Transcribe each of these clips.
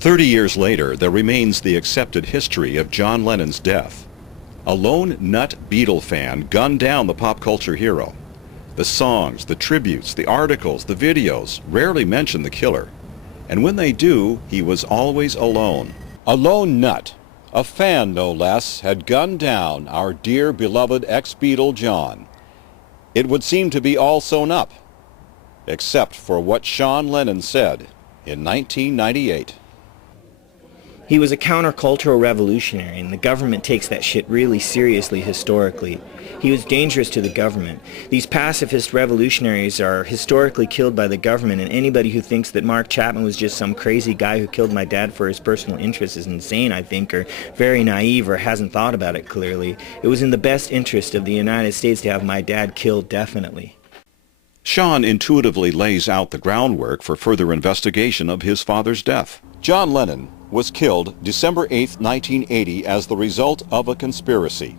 30 years later, there remains the accepted history of John Lennon's death. A lone nut Beatle fan gunned down the pop culture hero. The songs, the tributes, the articles, the videos rarely mention the killer. And when they do, he was always alone. A lone nut, a fan no less, had gunned down our dear beloved ex-Beatle John. It would seem to be all sewn up, except for what John Lennon said in 1998. He was a countercultural revolutionary, and the government takes that shit really seriously historically. He was dangerous to the government. These pacifist revolutionaries are historically killed by the government, and anybody who thinks that Mark Chapman was just some crazy guy who killed my dad for his personal interests is insane, I think, or very naive, or hasn't thought about it clearly. It was in the best interest of the United States to have my dad killed, definitely. Sean intuitively lays out the groundwork for further investigation of his father's death. John Lennon was killed December 8, 1980, as the result of a conspiracy.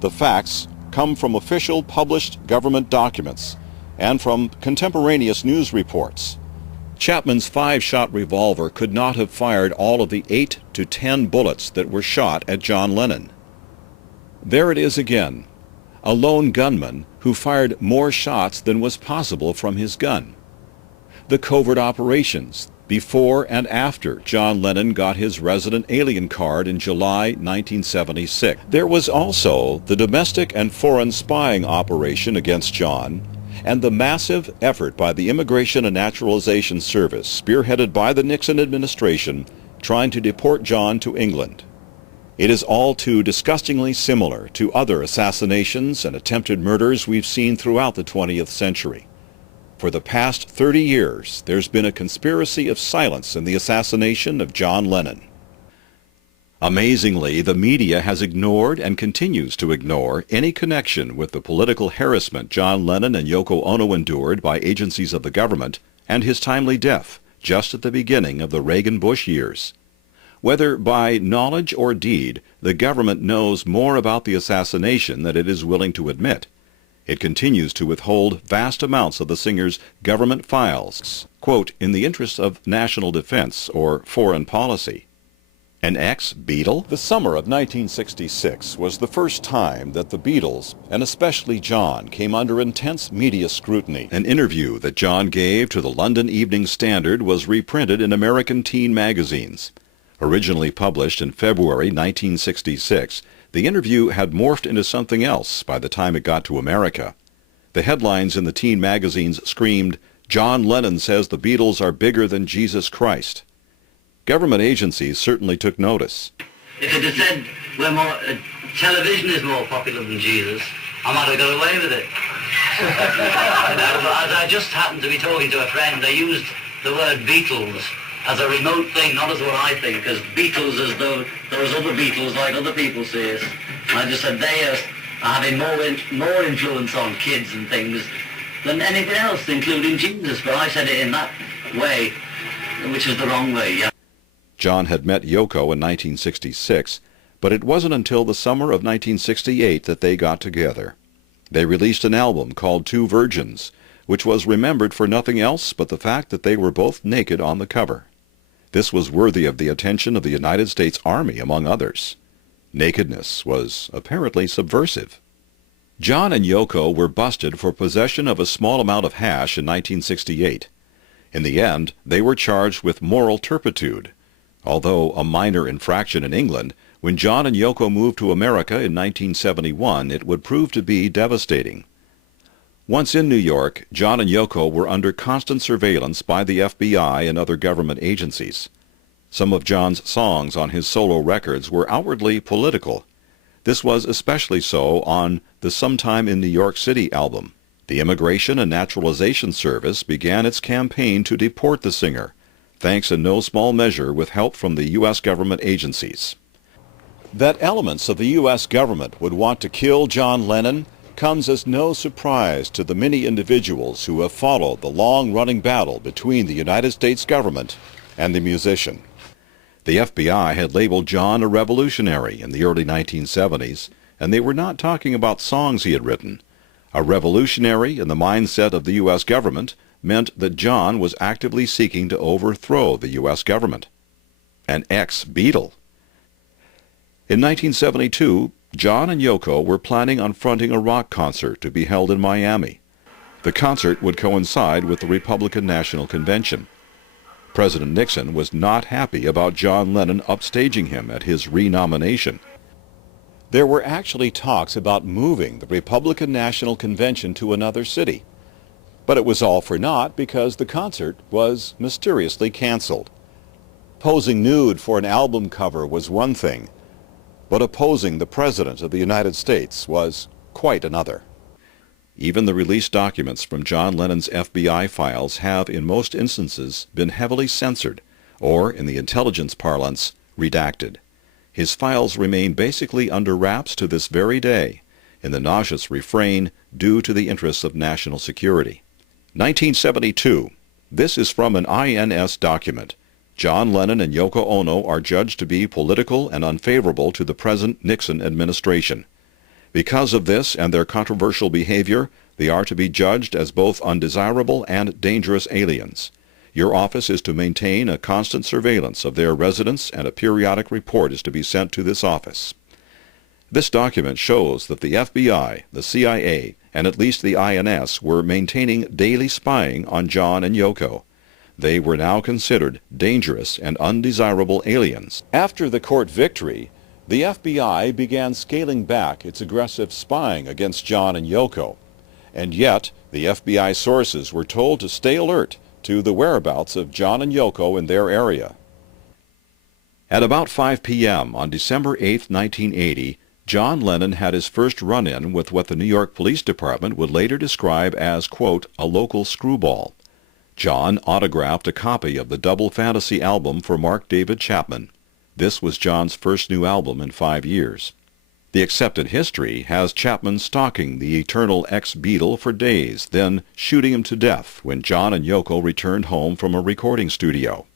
The facts come from official published government documents and from contemporaneous news reports. Chapman's 5-shot revolver could not have fired all of the 8 to 10 bullets that were shot at John Lennon. There it is again, a lone gunman who fired more shots than was possible from his gun. The covert operations before and after John Lennon got his resident alien card in July 1976. There was also the domestic and foreign spying operation against John, and the massive effort by the Immigration and Naturalization Service, spearheaded by the Nixon administration, trying to deport John to England. It is all too disgustingly similar to other assassinations and attempted murders we've seen throughout the 20th century. For the past 30 years, there's been a conspiracy of silence in the assassination of John Lennon. Amazingly, the media has ignored and continues to ignore any connection with the political harassment John Lennon and Yoko Ono endured by agencies of the government and his timely death just at the beginning of the Reagan-Bush years. Whether by knowledge or deed, the government knows more about the assassination than it is willing to admit. It continues to withhold vast amounts of the singer's government files, quote, in the interest of national defense or foreign policy. An ex-Beatle? The summer of 1966 was the first time that the Beatles, and especially John, came under intense media scrutiny. An interview that John gave to the London Evening Standard was reprinted in American teen magazines. Originally published in February 1966, the interview had morphed into something else by the time it got to America. The headlines in the teen magazines screamed, "John Lennon says the Beatles are bigger than Jesus Christ." Government agencies certainly took notice. If it had said television is more popular than Jesus, I might have got away with it. As I just happened to be talking to a friend, they used the word Beatles as a remote thing, not as what I think, as Beatles as though there was other Beatles like other people see us. And I just said they are having more influence on kids and things than anything else, including Jesus. But I said it in that way, which is the wrong way, yeah. John had met Yoko in 1966, but it wasn't until the summer of 1968 that they got together. They released an album called Two Virgins, which was remembered for nothing else but the fact that they were both naked on the cover. This was worthy of the attention of the United States Army, among others. Nakedness was apparently subversive. John and Yoko were busted for possession of a small amount of hash in 1968. In the end, they were charged with moral turpitude. Although a minor infraction in England, when John and Yoko moved to America in 1971, it would prove to be devastating. Once in New York, John and Yoko were under constant surveillance by the FBI and other government agencies. Some of John's songs on his solo records were outwardly political. This was especially so on the Sometime in New York City album. The Immigration and Naturalization Service began its campaign to deport the singer, thanks in no small measure with help from the U.S. government agencies. That elements of the U.S. government would want to kill John Lennon comes as no surprise to the many individuals who have followed the long-running battle between the United States government and the musician. The FBI had labeled John a revolutionary in the early 1970s, and they were not talking about songs he had written. A revolutionary in the mindset of the U.S. government meant that John was actively seeking to overthrow the U.S. government. An ex-Beatle. In 1972, John and Yoko were planning on fronting a rock concert to be held in Miami. The concert would coincide with the Republican National Convention. President Nixon was not happy about John Lennon upstaging him at his renomination. There were actually talks about moving the Republican National Convention to another city. But it was all for naught because the concert was mysteriously canceled. Posing nude for an album cover was one thing, but opposing the President of the United States was quite another. Even the released documents from John Lennon's FBI files have, in most instances, been heavily censored, or, in the intelligence parlance, redacted. His files remain basically under wraps to this very day, in the nauseous refrain, due to the interests of national security. 1972. This is from an INS document. John Lennon and Yoko Ono are judged to be political and unfavorable to the present Nixon administration. Because of this and their controversial behavior, they are to be judged as both undesirable and dangerous aliens. Your office is to maintain a constant surveillance of their residence, and a periodic report is to be sent to this office. This document shows that the FBI, the CIA, and at least the INS were maintaining daily spying on John and Yoko. They were now considered dangerous and undesirable aliens. After the court victory, the FBI began scaling back its aggressive spying against John and Yoko. And yet, the FBI sources were told to stay alert to the whereabouts of John and Yoko in their area. At about 5 p.m. on December 8, 1980, John Lennon had his first run-in with what the New York Police Department would later describe as, quote, a local screwball. John autographed a copy of the double fantasy album for Mark David Chapman. This was John's first new album in 5 years. The accepted history has Chapman stalking the eternal ex-Beatle for days, then shooting him to death when John and Yoko returned home from a recording studio.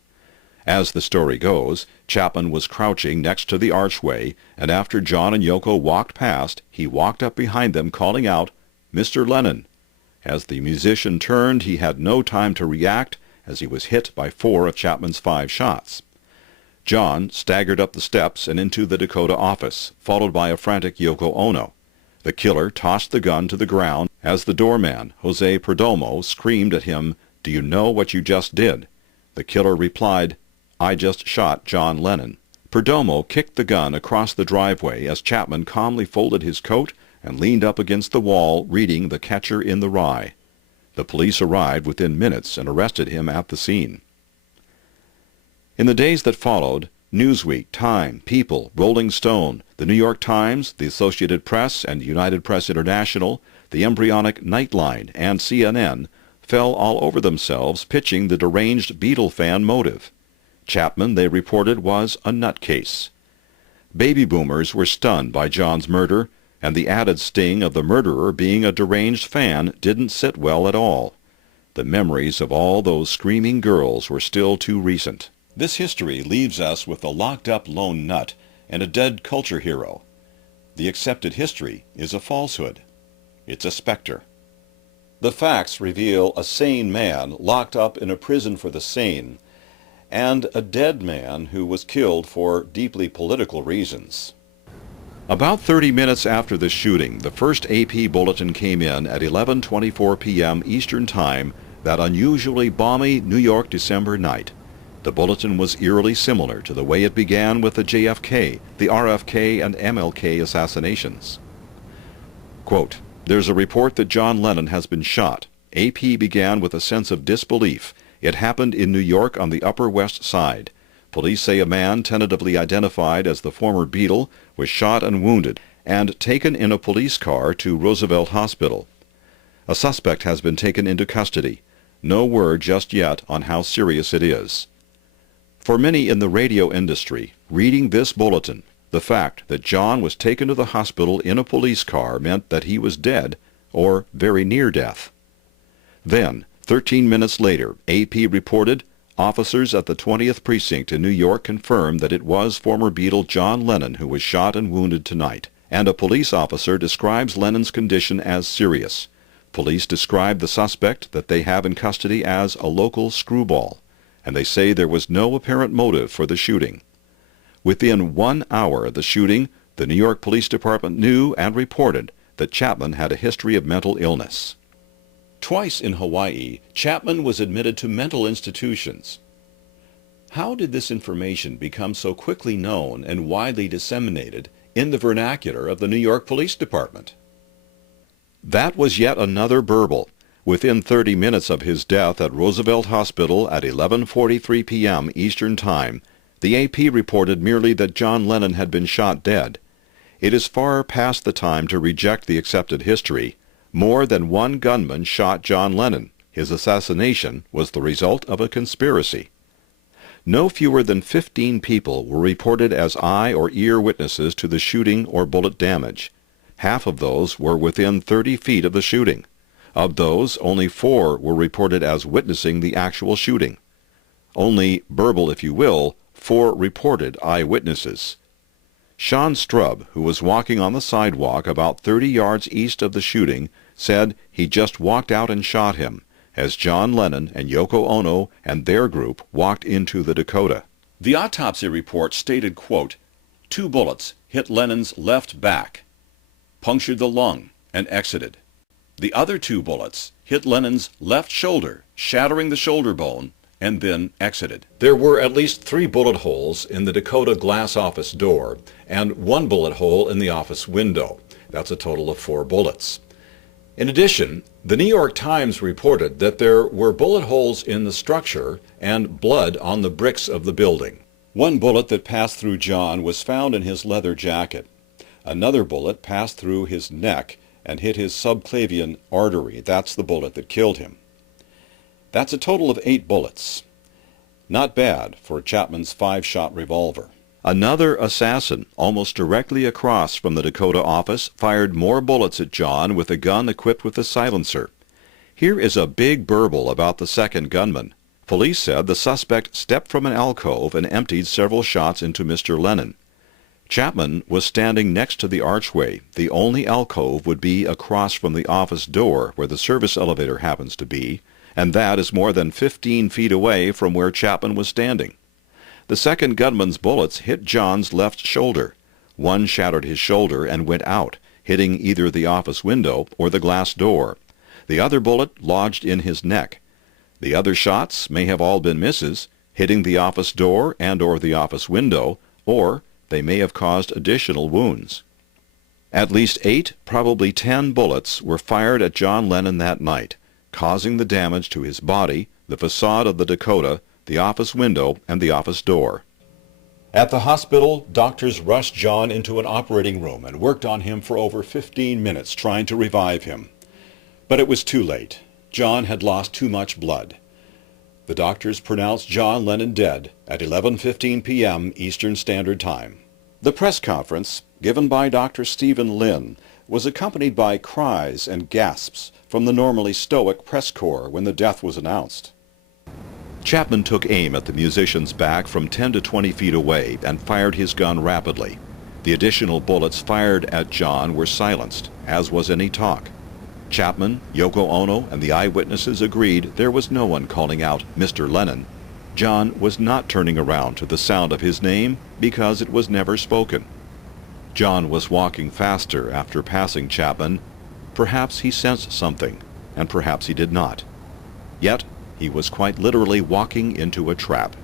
As the story goes, Chapman was crouching next to the archway, and after John and Yoko walked past, he walked up behind them calling out, "Mr. Lennon." As the musician turned, he had no time to react, as he was hit by 4 of Chapman's 5 shots. John staggered up the steps and into the Dakota office, followed by a frantic Yoko Ono. The killer tossed the gun to the ground as the doorman, Jose Perdomo, screamed at him, "Do you know what you just did?" The killer replied, "I just shot John Lennon." Perdomo kicked the gun across the driveway as Chapman calmly folded his coat and leaned up against the wall, reading The Catcher in the Rye. The police arrived within minutes and arrested him at the scene. In the days that followed, Newsweek, Time, People, Rolling Stone, the New York Times, the Associated Press, and United Press International, the embryonic Nightline, and CNN fell all over themselves pitching the deranged Beatle fan motive. Chapman, they reported, was a nutcase. Baby boomers were stunned by John's murder, and the added sting of the murderer being a deranged fan didn't sit well at all. The memories of all those screaming girls were still too recent. This history leaves us with a locked-up lone nut and a dead culture hero. The accepted history is a falsehood. It's a specter. The facts reveal a sane man locked up in a prison for the sane, and a dead man who was killed for deeply political reasons. About 30 minutes after the shooting, the first AP bulletin came in at 11:24 p.m. Eastern Time that unusually balmy New York December night. The bulletin was eerily similar to the way it began with the JFK, the RFK, and MLK assassinations. Quote, "There's a report that John Lennon has been shot. AP began with a sense of disbelief. It happened in New York on the Upper West Side. Police say a man tentatively identified as the former Beatle was shot and wounded and taken in a police car to Roosevelt Hospital. A suspect has been taken into custody. No word just yet on how serious it is." For many in the radio industry, reading this bulletin, the fact that John was taken to the hospital in a police car meant that he was dead or very near death. Then, 13 minutes later, AP reported, officers at the 20th Precinct in New York confirmed that it was former Beatle John Lennon who was shot and wounded tonight, and a police officer describes Lennon's condition as serious. Police describe the suspect that they have in custody as a local screwball, and they say there was no apparent motive for the shooting. Within 1 hour of the shooting, the New York Police Department knew and reported that Chapman had a history of mental illness. Twice in Hawaii, Chapman was admitted to mental institutions. How did this information become so quickly known and widely disseminated in the vernacular of the New York Police Department? That was yet another burble. Within 30 minutes of his death at Roosevelt Hospital at 11:43 p.m. Eastern Time, the AP reported merely that John Lennon had been shot dead. It is far past the time to reject the accepted history. More than one gunman shot John Lennon. His assassination was the result of a conspiracy. No fewer than 15 people were reported as eye or ear witnesses to the shooting or bullet damage. Half of those were within 30 feet of the shooting. Of those, only 4 were reported as witnessing the actual shooting. Only, verbal if you will, 4 reported eyewitnesses. Sean Strubb, who was walking on the sidewalk about 30 yards east of the shooting, said he just walked out and shot him, as John Lennon and Yoko Ono and their group walked into the Dakota. The autopsy report stated, quote, 2 bullets hit Lennon's left back, punctured the lung, and exited. The other 2 bullets hit Lennon's left shoulder, shattering the shoulder bone, and then exited. There were at least 3 bullet holes in the Dakota glass office door and 1 bullet hole in the office window. That's a total of 4 bullets. In addition, the New York Times reported that there were bullet holes in the structure and blood on the bricks of the building. 1 bullet that passed through John was found in his leather jacket. Another bullet passed through his neck and hit his subclavian artery. That's the bullet that killed him. That's a total of 8 bullets. Not bad for Chapman's 5-shot revolver. Another assassin, almost directly across from the Dakota office, fired more bullets at John with a gun equipped with a silencer. Here is a big burble about the second gunman. Police said the suspect stepped from an alcove and emptied several shots into Mr. Lennon. Chapman was standing next to the archway. The only alcove would be across from the office door where the service elevator happens to be, and that is more than 15 feet away from where Chapman was standing. The second gunman's bullets hit John's left shoulder. One shattered his shoulder and went out, hitting either the office window or the glass door. The other bullet lodged in his neck. The other shots may have all been misses, hitting the office door and or the office window, or they may have caused additional wounds. At least 8, probably 10 bullets were fired at John Lennon that night, causing the damage to his body, the facade of the Dakota, the office window, and the office door. At the hospital, doctors rushed John into an operating room and worked on him for over 15 minutes trying to revive him. But it was too late. John had lost too much blood. The doctors pronounced John Lennon dead at 11:15 p.m. Eastern Standard Time. The press conference, given by Dr. Stephen Lynn, was accompanied by cries and gasps from the normally stoic press corps when the death was announced. Chapman took aim at the musician's back from 10 to 20 feet away and fired his gun rapidly. The additional bullets fired at John were silenced, as was any talk. Chapman, Yoko Ono, and the eyewitnesses agreed there was no one calling out Mr. Lennon. John was not turning around to the sound of his name because it was never spoken. John was walking faster after passing Chapman. Perhaps he sensed something, and perhaps he did not. Yet, he was quite literally walking into a trap.